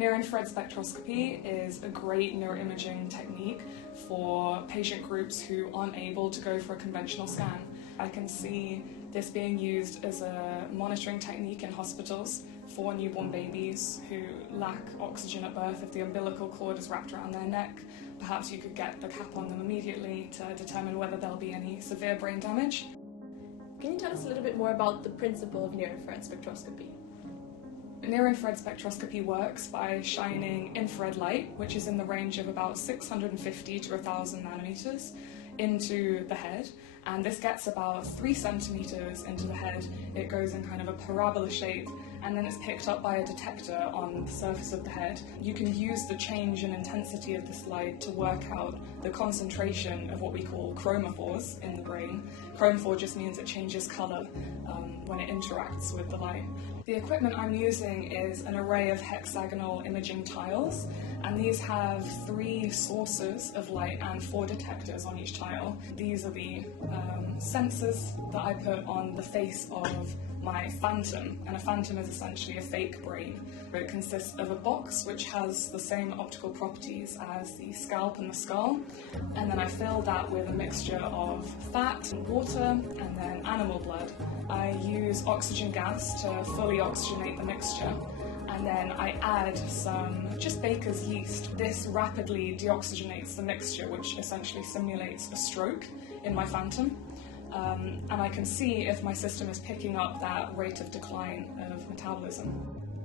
Near Infrared Spectroscopy is a great neuroimaging technique for patient groups who aren't able to go for a conventional scan. I can see this being used as a monitoring technique in hospitals for newborn babies who lack oxygen at birth. If the umbilical cord is wrapped around their neck, perhaps you could get the cap on them immediately to determine whether there'll be any severe brain damage. Can you tell us a little bit more about the principle of near-infrared spectroscopy? Near-infrared spectroscopy works by shining infrared light, which is in the range of about 650 to 1,000 nanometers, into the head, and this gets about 3 centimeters into the head. It goes in kind of a parabola shape, and then it's picked up by a detector on the surface of the head. You can use the change in intensity of this light to work out the concentration of what we call chromophores in the brain. Chromophore just means it changes color when it interacts with the light. The equipment I'm using is an array of hexagonal imaging tiles, and these have 3 sources of light and 4 detectors on each tile. These are the sensors that I put on the face of my phantom, and a phantom is essentially a fake brain. It consists of a box which has the same optical properties as the scalp and the skull, and then I fill that with a mixture of fat and water and then animal blood. I use oxygen gas to fully oxygenate the mixture, and then I add some just baker's yeast. This rapidly deoxygenates the mixture, which essentially simulates a stroke in my phantom. And I can see if my system is picking up that rate of decline of metabolism.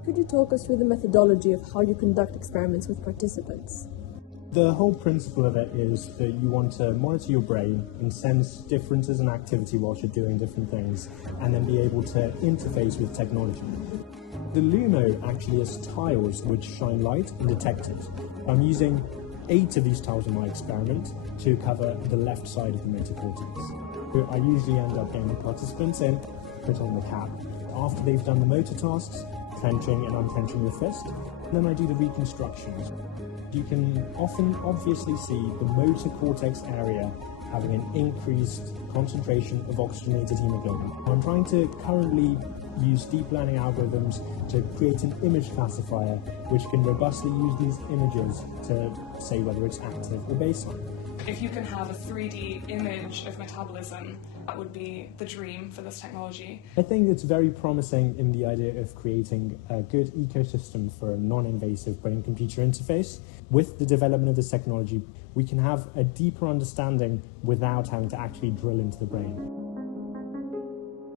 Could you talk us through the methodology of how you conduct experiments with participants? The whole principle of it is that you want to monitor your brain and sense differences in activity whilst you're doing different things, and then be able to interface with technology. The Lumo actually has tiles which shine light and detect it. I'm using 8 of these tiles in my experiment to cover the left side of the motor cortex. I usually end up getting the participants in, put on the cap. After they've done the motor tasks, clenching and unclenching your fist, and then I do the reconstructions. You can often obviously see the motor cortex area having an increased concentration of oxygenated hemoglobin. I'm trying to currently use deep learning algorithms to create an image classifier which can robustly use these images to say whether it's active or baseline. If you can have a 3D image of metabolism, that would be the dream for this technology. I think it's very promising in the idea of creating a good ecosystem for a non-invasive brain-computer interface. With the development of this technology, we can have a deeper understanding without having to actually drill into the brain.